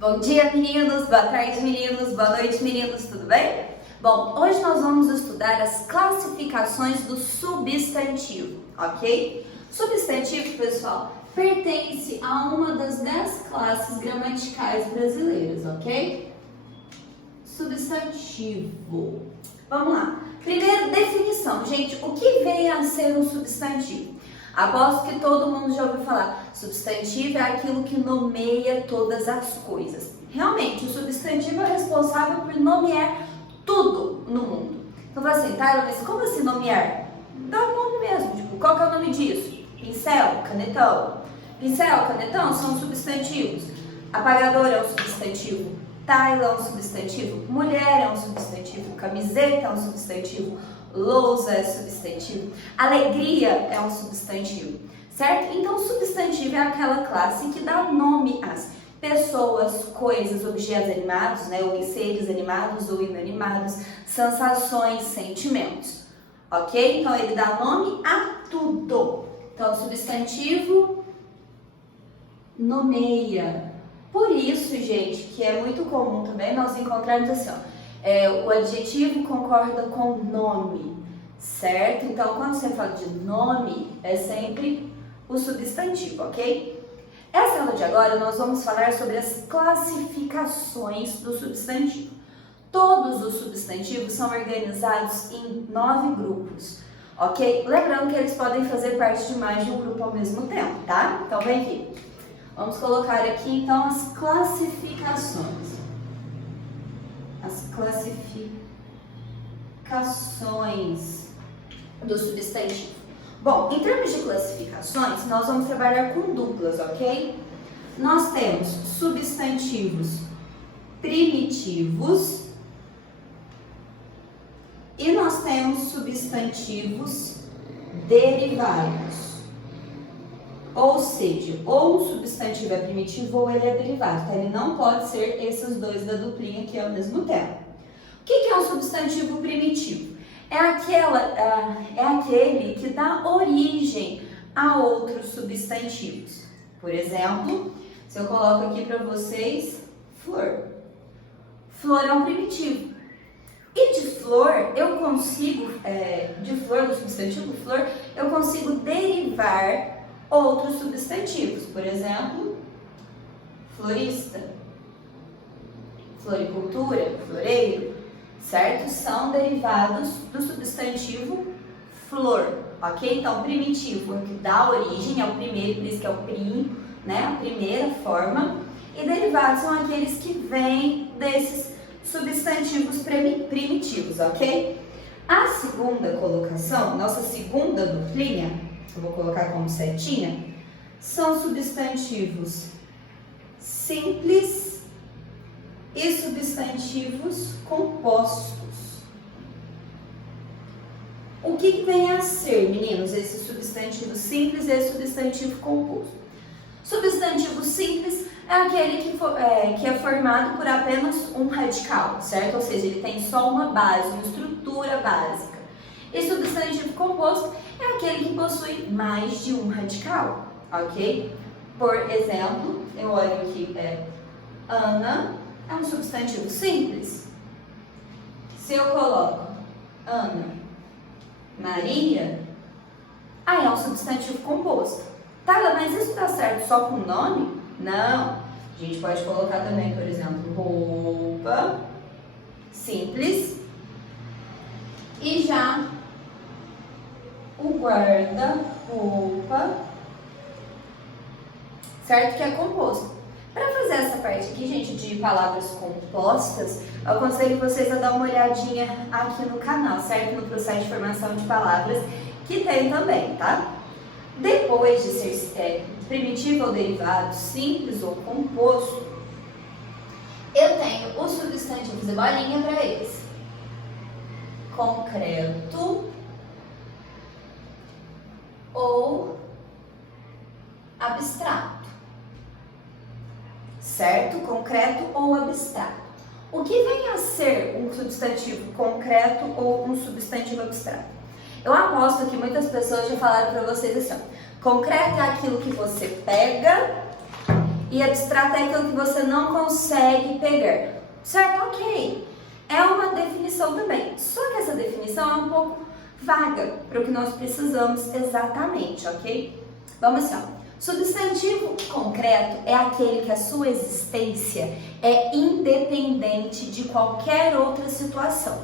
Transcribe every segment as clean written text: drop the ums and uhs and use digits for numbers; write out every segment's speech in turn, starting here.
Bom dia, meninos, boa tarde, meninos, boa noite, meninos, tudo bem? Bom, hoje nós vamos estudar as classificações do substantivo, ok? Substantivo, pessoal, pertence a uma das 10 classes gramaticais brasileiras, ok? Substantivo. Vamos lá. Primeiro, definição. Gente, o que vem a ser um substantivo? Aposto que todo mundo já ouviu falar. Substantivo é aquilo que nomeia todas as coisas. Realmente, o substantivo é responsável por nomear tudo no mundo. Então, fala assim, Tyler, mas como assim nomear? Dá um nome mesmo. Tipo, qual que é o nome disso? Pincel, canetão. Pincel, canetão são substantivos. Apagador é um substantivo. Tile é um substantivo. Mulher é um substantivo. Camiseta é um substantivo. Lousa é substantivo, alegria é um substantivo, certo? Então, substantivo é aquela classe que dá nome às pessoas, coisas, objetos animados, né? Ou seres animados ou inanimados, sensações, sentimentos, ok? Então, ele dá nome a tudo. Então, substantivo nomeia. Por isso, gente, que é muito comum também nós encontrarmos assim, ó. O adjetivo concorda com o nome, certo? Então, quando você fala de nome, é sempre o substantivo, ok? Essa aula de agora nós vamos falar sobre as classificações do substantivo. Todos os substantivos são organizados em 9 grupos, ok? Lembrando que eles podem fazer parte de mais de um grupo ao mesmo tempo, tá? Então, vem aqui. Vamos colocar aqui, então, as classificações. As classificações do substantivo. Bom, em termos de classificações, nós vamos trabalhar com duplas, ok? Nós temos substantivos primitivos e nós temos substantivos derivados. Ou seja, ou um substantivo é primitivo ou ele é derivado, então ele não pode ser esses dois da duplinha aqui ao mesmo tempo. O que é um substantivo primitivo? É aquele que dá origem a outros substantivos. Por exemplo, se eu coloco aqui para vocês flor. Flor é um primitivo. E de flor, eu consigo, do substantivo flor, eu consigo derivar outros substantivos, por exemplo, florista, floricultura, floreiro, certo? São derivados do substantivo flor, ok? Então, primitivo é o que dá origem, é o primeiro, por isso que é o prim, né? A primeira forma. E derivados são aqueles que vêm desses substantivos primitivos, ok? A segunda colocação, nossa segunda duplinha, eu vou colocar como setinha, são substantivos simples e substantivos compostos. O que vem a ser, meninos, esse substantivo simples e esse substantivo composto? Substantivo simples é aquele que é formado por apenas um radical, certo? Ou seja, ele tem só uma base, uma estrutura básica. E substantivo composto é aquele que possui mais de um radical, ok? Por exemplo, eu olho aqui, Ana é um substantivo simples. Se eu coloco Ana, Maria, aí é um substantivo composto. Tá, mas isso dá certo só com nome? Não. A gente pode colocar também, por exemplo, roupa, simples, e já o guarda-roupa, certo? Que é composto. Para fazer essa parte aqui, gente, de palavras compostas, eu aconselho vocês a dar uma olhadinha aqui no canal, certo? No processo de formação de palavras, que tem também, tá? Depois de ser primitivo ou derivado, simples ou composto, eu tenho os substantivos de bolinha para eles. Concreto ou abstrato, certo? Concreto ou abstrato. O que vem a ser um substantivo concreto ou um substantivo abstrato? Eu aposto que muitas pessoas já falaram para vocês assim, ó, concreto é aquilo que você pega e abstrato é aquilo que você não consegue pegar. Certo? Ok. É uma definição também. Só que essa definição é um pouco vaga para o que nós precisamos exatamente, ok? Vamos assim, ó. Substantivo concreto é aquele que a sua existência é independente de qualquer outra situação.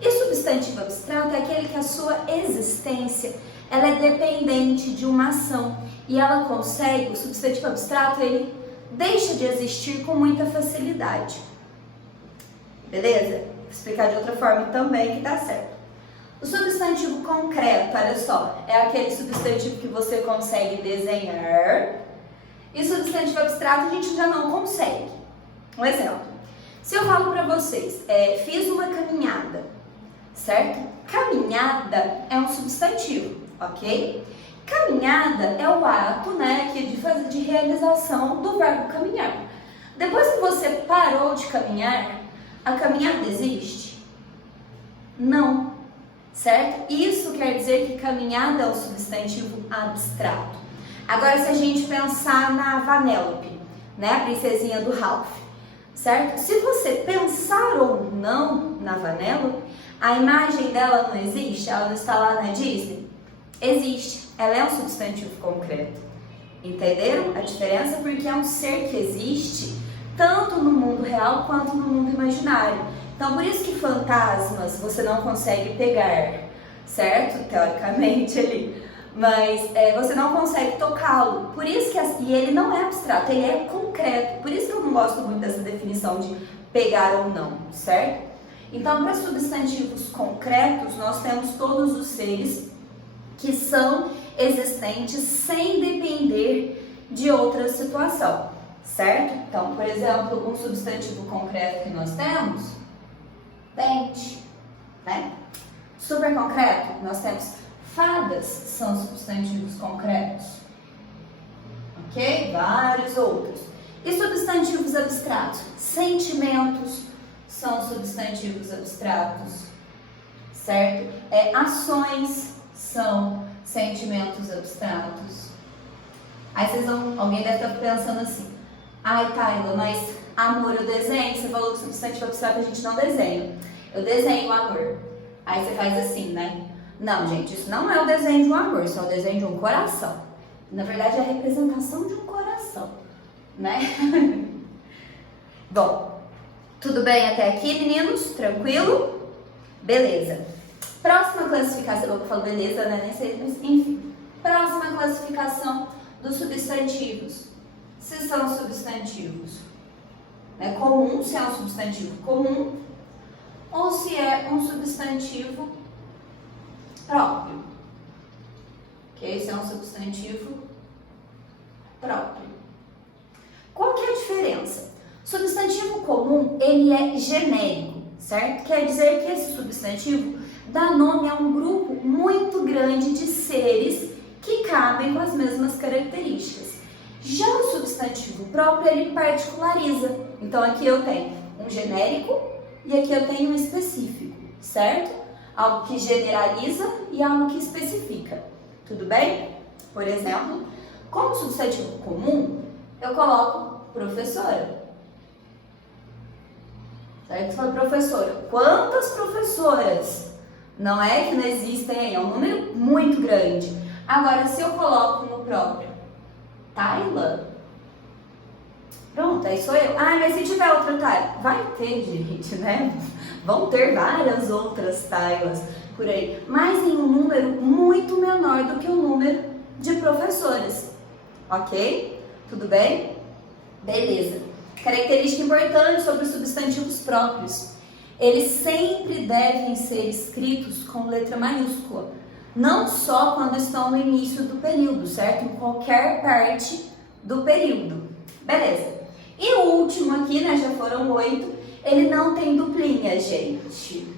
E substantivo abstrato é aquele que a sua existência ela é dependente de uma ação e ela consegue, o substantivo abstrato, ele deixa de existir com muita facilidade. Beleza? Vou explicar de outra forma também que dá certo. O substantivo concreto, olha só, é aquele substantivo que você consegue desenhar. E substantivo abstrato a gente já não consegue. Um exemplo. Se eu falo para vocês, fiz uma caminhada, certo? Caminhada é um substantivo, ok? Caminhada é o ato, né, de realização do verbo caminhar. Depois que você parou de caminhar, a caminhada existe? Não. Certo? Isso quer dizer que caminhada é um substantivo abstrato. Agora, se a gente pensar na Vanellope, né, a princesinha do Ralph, certo? Se você pensar ou não na Vanellope, a imagem dela não existe? Ela não está lá na Disney? Existe. Ela é um substantivo concreto. Entenderam a diferença? Porque é um ser que existe tanto no mundo real quanto no mundo imaginário. Então, por isso que fantasmas você não consegue pegar, certo? Teoricamente ali. Mas você não consegue tocá-lo. Por isso que e ele não é abstrato, ele é concreto. Por isso que eu não gosto muito dessa definição de pegar ou não, certo? Então, para substantivos concretos, nós temos todos os seres que são existentes sem depender de outra situação, certo? Então, por exemplo, um substantivo concreto que nós temos, dente, né? Super concreto, nós temos fadas, são substantivos concretos, ok? Vários outros. E substantivos abstratos, sentimentos são substantivos abstratos, certo? Ações são sentimentos abstratos. Aí alguém deve estar pensando assim, ai, Tayla, mas amor eu desenho, você falou que substantivo abstrato a gente não desenha. Eu desenho o amor. Aí você faz assim, né? Não, gente, isso não é o desenho de um amor, isso é o desenho de um coração. Na verdade, é a representação de um coração, né? Bom, tudo bem até aqui, meninos? Tranquilo? Beleza. Próxima classificação, eu falo beleza, né? Nem sei, mas enfim. Próxima classificação dos substantivos. Se são substantivos comum, se é um substantivo comum, ou se é um substantivo próprio. Ok? Se é um substantivo próprio. Qual que é a diferença? Substantivo comum, ele é genérico, certo? Quer dizer que esse substantivo dá nome a um grupo muito grande de seres que cabem com as mesmas características. Já o substantivo próprio, ele particulariza. Então, aqui eu tenho um genérico e aqui eu tenho um específico, certo? Algo que generaliza e algo que especifica. Tudo bem? Por exemplo, como substantivo comum, eu coloco professora. Certo? Você fala, professora. Quantas professoras? Não é que não existem aí, é um número muito grande. Agora, se eu coloco no próprio Tayla, pronto, aí sou eu. Ah, mas se tiver outra Tayla, vai ter, gente, né? Vão ter várias outras Taylas por aí, mas em um número muito menor do que o número de professoras, ok? Tudo bem? Beleza. Característica importante sobre os substantivos próprios. Eles sempre devem ser escritos com letra maiúscula. Não só quando estão no início do período, certo? Em qualquer parte do período. Beleza. E o último aqui, né? Já foram 8. Ele não tem duplinha, gente.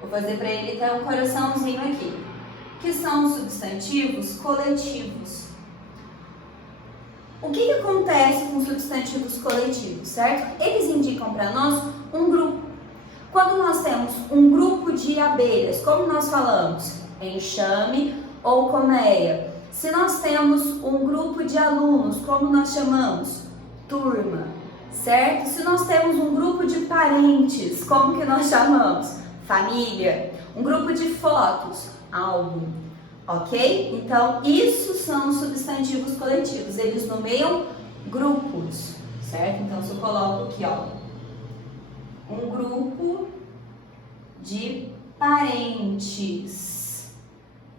Vou fazer para ele ter um coraçãozinho aqui. Que são os substantivos coletivos. O que acontece com substantivos coletivos, certo? Eles indicam para nós um grupo. Quando nós temos um grupo de abelhas, como nós falamos? Enxame ou colmeia. Se nós temos um grupo de alunos, como nós chamamos? turma, certo? Se nós temos um grupo de parentes, como que nós chamamos? Família. Um grupo de fotos, álbum, ok? Então, isso são os substantivos coletivos, eles nomeiam grupos, certo? Então, se eu coloco aqui, ó, um grupo de parentes,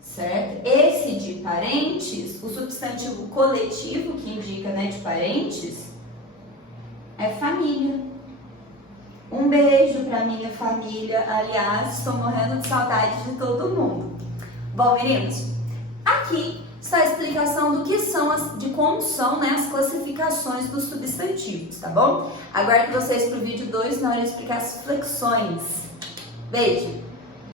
certo? Esse de parentes, o substantivo coletivo que indica, né, de parentes, é família. Um beijo para minha família, aliás, estou morrendo de saudade de todo mundo. Bom, meninos, aqui está a explicação do que são, de como são, né, as classificações dos substantivos, tá bom? Aguardo vocês para o vídeo 2 na hora de explicar as flexões. Beijo!